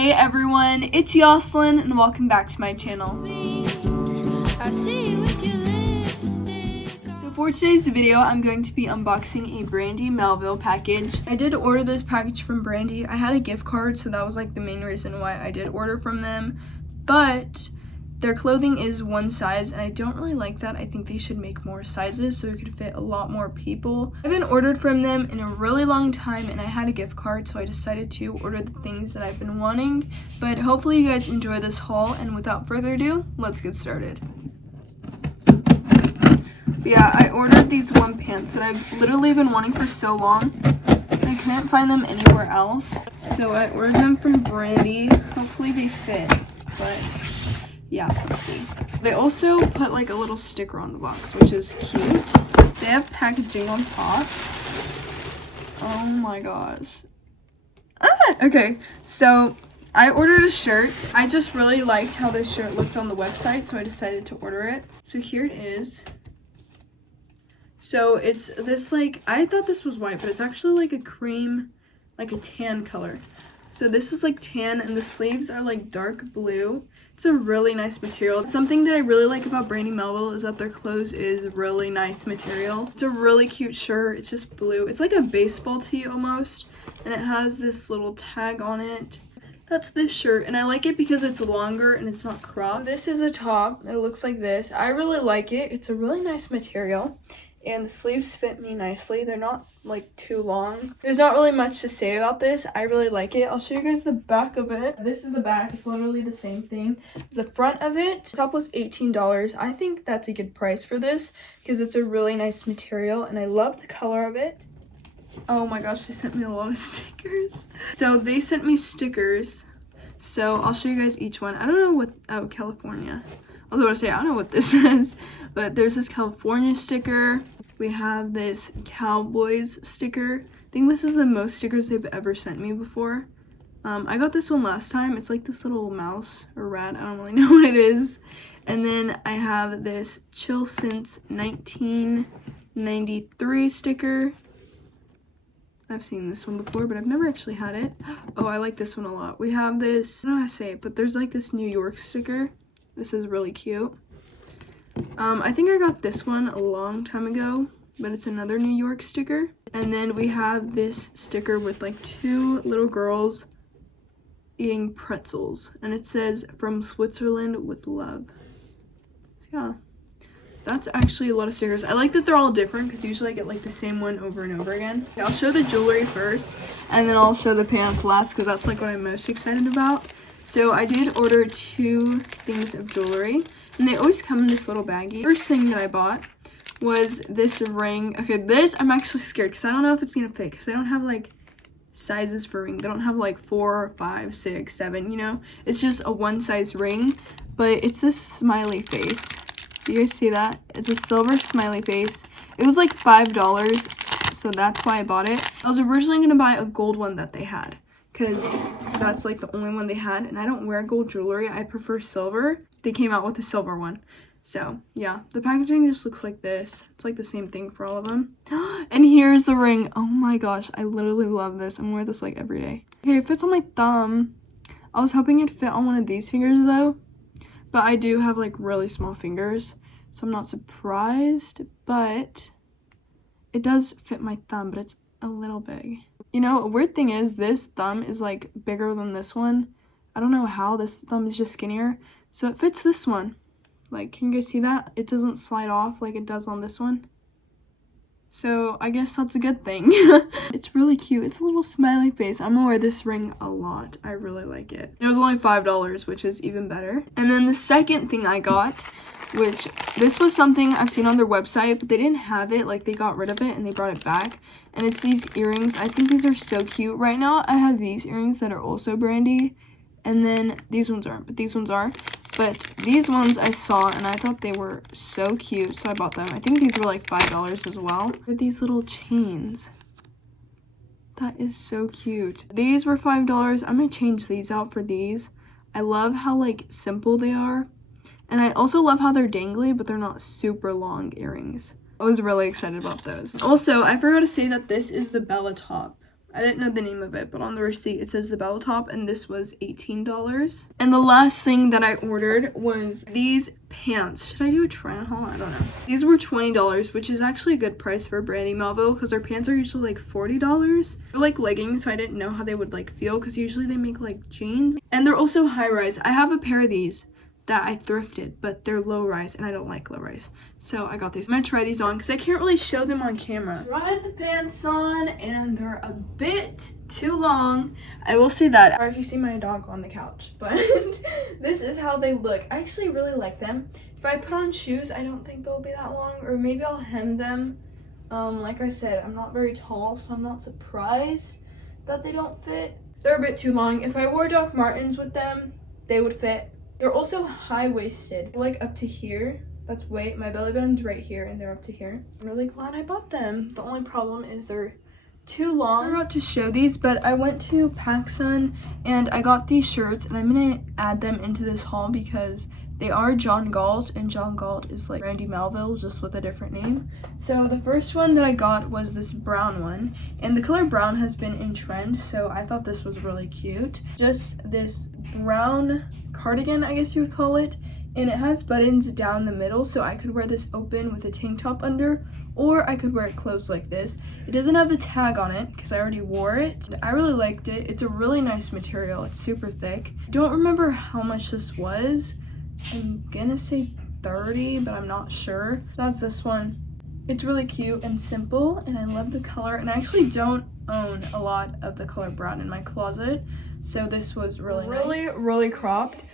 Hey everyone, it's Yoslyn and welcome back to my channel. So for today's video, I'm going to be unboxing a Brandy Melville package. I did order this package from Brandy. I had a gift card, so that was like the main reason why I did order from them. But their clothing is one size and I don't really like that. I think they should make more sizes so it could fit a lot more people. I haven't ordered from them in a really long time and I had a gift card, so I decided to order the things that I've been wanting. But hopefully you guys enjoy this haul, and without further ado, let's get started. But yeah, I ordered these one pants that I've literally been wanting for so long. I couldn't find them anywhere else, so I ordered them from Brandy. Hopefully they fit, but yeah, let's see. They also put like a little sticker on the box, which is cute. They have packaging on top. Oh my gosh. Okay, so I ordered a shirt. I just really liked how this shirt looked on the website, so I decided to order it. So here it is. So it's this, like, I thought this was white, but it's actually like a cream, like a tan color. So this is like tan and the sleeves are like dark blue. It's a really nice material. Something that I really like about Brandy Melville is that their clothes is really nice material. It's a really cute shirt. It's just blue. It's like a baseball tee almost, and it has this little tag on it. That's this shirt, and I like it because it's longer and it's not cropped. This is a top. It looks like this. I really like it. It's a really nice material. And the sleeves fit me nicely. They're not like too long. There's not really much to say about this. I really like it. I'll show you guys the back of it. This is the back. It's literally the same thing as the front of it. The top was $18. I think that's a good price for this because it's a really nice material and I love the color of it. Oh my gosh, they sent me a lot of stickers. So they sent me stickers. So I'll show you guys each one. I don't know what, oh, California. I was about to say, I don't know what this is, but there's this California sticker. We have this Cowboys sticker. I think this is the most stickers they've ever sent me before. I got this one last time. It's like this little mouse or rat. I don't really know what it is. And then I have this Chill Since 1993 sticker. I've seen this one before, but I've never actually had it. Oh, I like this one a lot. We have this, I don't know how to say it, but there's like this New York sticker. This is really cute. I think I got this one a long time ago, but it's another New York sticker. And then we have this sticker with like two little girls eating pretzels. And it says, "From Switzerland with love." Yeah, that's actually a lot of stickers. I like that they're all different because usually I get like the same one over and over again. Okay, I'll show the jewelry first, and then I'll show the pants last because that's like what I'm most excited about. So I did order two things of jewelry, and they always come in this little baggie. First thing that I bought was this ring. Okay, this I'm actually scared because I don't know if it's gonna fit because I don't have like sizes for ring. They don't have like 4, 5, 6, 7, you know? It's just a one size ring, but it's this smiley face. Do you guys see that? It's a silver smiley face. It was like $5, so that's why I bought it. I was originally gonna buy a gold one that they had, because that's like the only one they had, and I don't wear gold jewelry. I prefer silver. They came out with a silver one. So yeah, the packaging just looks like this. It's like the same thing for all of them. And here's the ring. Oh my gosh, I literally love this. I'm wearing this like every day. Okay, it fits on my thumb. I was hoping it'd fit on one of these fingers though, but I do have like really small fingers, so I'm not surprised, but it does fit my thumb, but it's a little big. You know, a weird thing is this thumb is like bigger than this one. I don't know how. This thumb is just skinnier, so it fits this one. Like, can you guys see that? It doesn't slide off like it does on this one, so I guess that's a good thing. It's really cute. It's a little smiley face. I'm gonna wear this ring a lot. I really like it. It was only $5, which is even better. And then the second thing I got, which this was something I've seen on their website, but they didn't have it. Like, they got rid of it and they brought it back, and it's these earrings. I think these are so cute. Right now I have these earrings that are also Brandy, and then these ones aren't, but these ones are. But these ones I saw and I thought they were so cute, so I bought them. I think these were like $5 as well. With these little chains. That is so cute. These were $5. I'm gonna change these out for these. I love how like simple they are. And I also love how they're dangly, but they're not super long earrings. I was really excited about those. Also, I forgot to say that this is the Bella top. I didn't know the name of it, but on the receipt it says the bell top, and this was $18. And the last thing that I ordered was these pants. Should I do a try on haul? I don't know. These were $20, which is actually a good price for Brandy Melville because their pants are usually like $40. They're like leggings, so I didn't know how they would like feel because usually they make like jeans. And they're also high rise. I have a pair of these that I thrifted, but they're low rise and I don't like low rise, so I got these. I'm gonna try these on because I can't really show them on camera. Tried the pants on and they're a bit too long, I will say that. Or if you see my dog on the couch, but this is how they look. I actually really like them. If I put on shoes, I don't think they'll be that long, or maybe I'll hem them. Like I said, I'm not very tall, so I'm not surprised that they don't fit. They're a bit too long. If I wore Doc Martens with them, they would fit. They're also high-waisted, like up to here. That's my belly button's right here, and they're up to here. I'm really glad I bought them. The only problem is they're too long. I forgot to show these, but I went to PacSun and I got these shirts, and I'm gonna add them into this haul because they are John Galt, and John Galt is like Brandy Melville, just with a different name. So the first one that I got was this brown one, and the color brown has been in trend, so I thought this was really cute. Just this brown cardigan, I guess you would call it, and it has buttons down the middle, so I could wear this open with a tank top under, or I could wear it closed like this. It doesn't have the tag on it because I already wore it. I really liked it. It's a really nice material. It's super thick. I don't remember how much this was. I'm gonna say 30, but I'm not sure. So that's this one. It's really cute and simple, and I love the color, and I actually don't own a lot of the color brown in my closet, so this was really nice. Really cropped.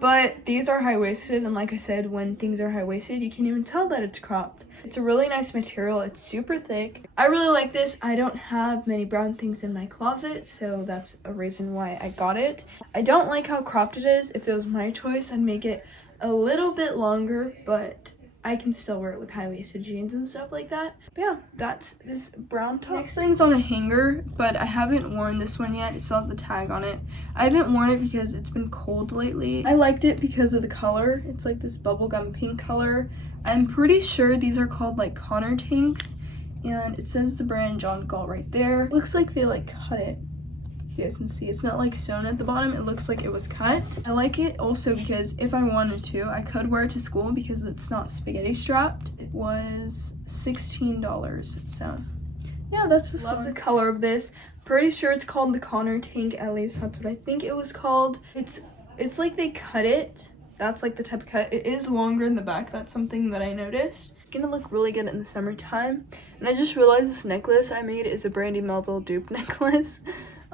But these are high-waisted, and like I said, when things are high-waisted, you can't even tell that it's cropped. It's a really nice material. It's super thick. I really like this. I don't have many brown things in my closet, so that's a reason why I got it. I don't like how cropped it is. If it was my choice, I'd make it a little bit longer, but I can still wear it with high-waisted jeans and stuff like that. But yeah, that's this brown top. Next thing's on a hanger, but I haven't worn this one yet. It still has the tag on it. I haven't worn it because it's been cold lately. I liked it because of the color. It's like this bubblegum pink color. I'm pretty sure these are called like Connor tanks, and it says the brand John Galt right there. Looks like they like cut it. You guys can see it's not like sewn at the bottom. It looks like it was cut. I like it also because if I wanted to, I could wear it to school because it's not spaghetti strapped. It was $16, so yeah, that's this one. Love the color of this. Pretty sure it's called the Connor tank, at least that's what I think it was called. It's like they cut it. That's like the type of cut. It is longer in the back. That's something that I noticed. It's gonna look really good in the summertime. And I just realized this necklace I made is a Brandy Melville dupe necklace.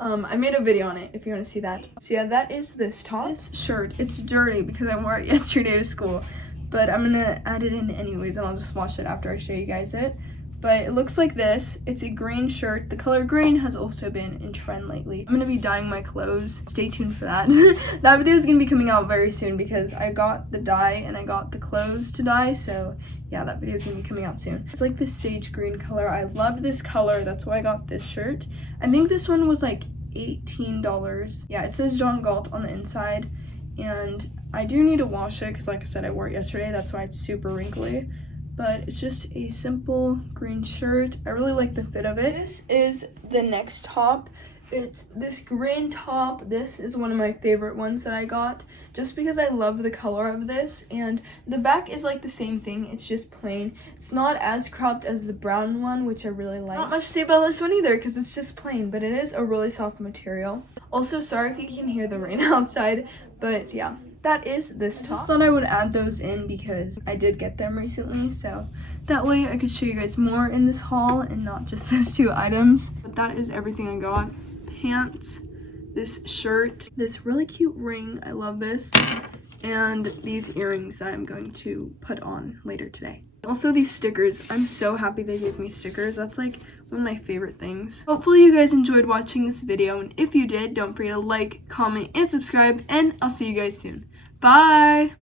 I made a video on it if you want to see that. So yeah, that is this top. This shirt, it's dirty because I wore it yesterday to school, but I'm gonna add it in anyways, and I'll just wash it after I show you guys it. But it looks like this. It's a green shirt. The color green has also been in trend lately. I'm gonna be dyeing my clothes. Stay tuned for that. That video is gonna be coming out very soon because I got the dye and I got the clothes to dye, so yeah, that video is gonna be coming out soon. It's like this sage green color. I love this color. That's why I got this shirt. I think this one was like $18. Yeah, it says John Galt on the inside, and I do need to wash it because like I said, I wore it yesterday. That's why it's super wrinkly. But it's just a simple green shirt. I really like the fit of it. This is the next top. It's this green top. This is one of my favorite ones that I got just because I love the color of this, and the back is like the same thing. It's just plain. It's not as cropped as the brown one, which I really like. Not much to say about this one either because it's just plain, but it is a really soft material. Also, sorry if you can hear the rain outside, but yeah. That is this top. I just thought I would add those in because I did get them recently, so that way I could show you guys more in this haul and not just those two items. But that is everything I got. Pants, this shirt, this really cute ring, I love this, and these earrings that I'm going to put on later today. Also these stickers, I'm so happy they gave me stickers. That's like one of my favorite things. Hopefully you guys enjoyed watching this video, and if you did, don't forget to like, comment, and subscribe, and I'll see you guys soon. Bye!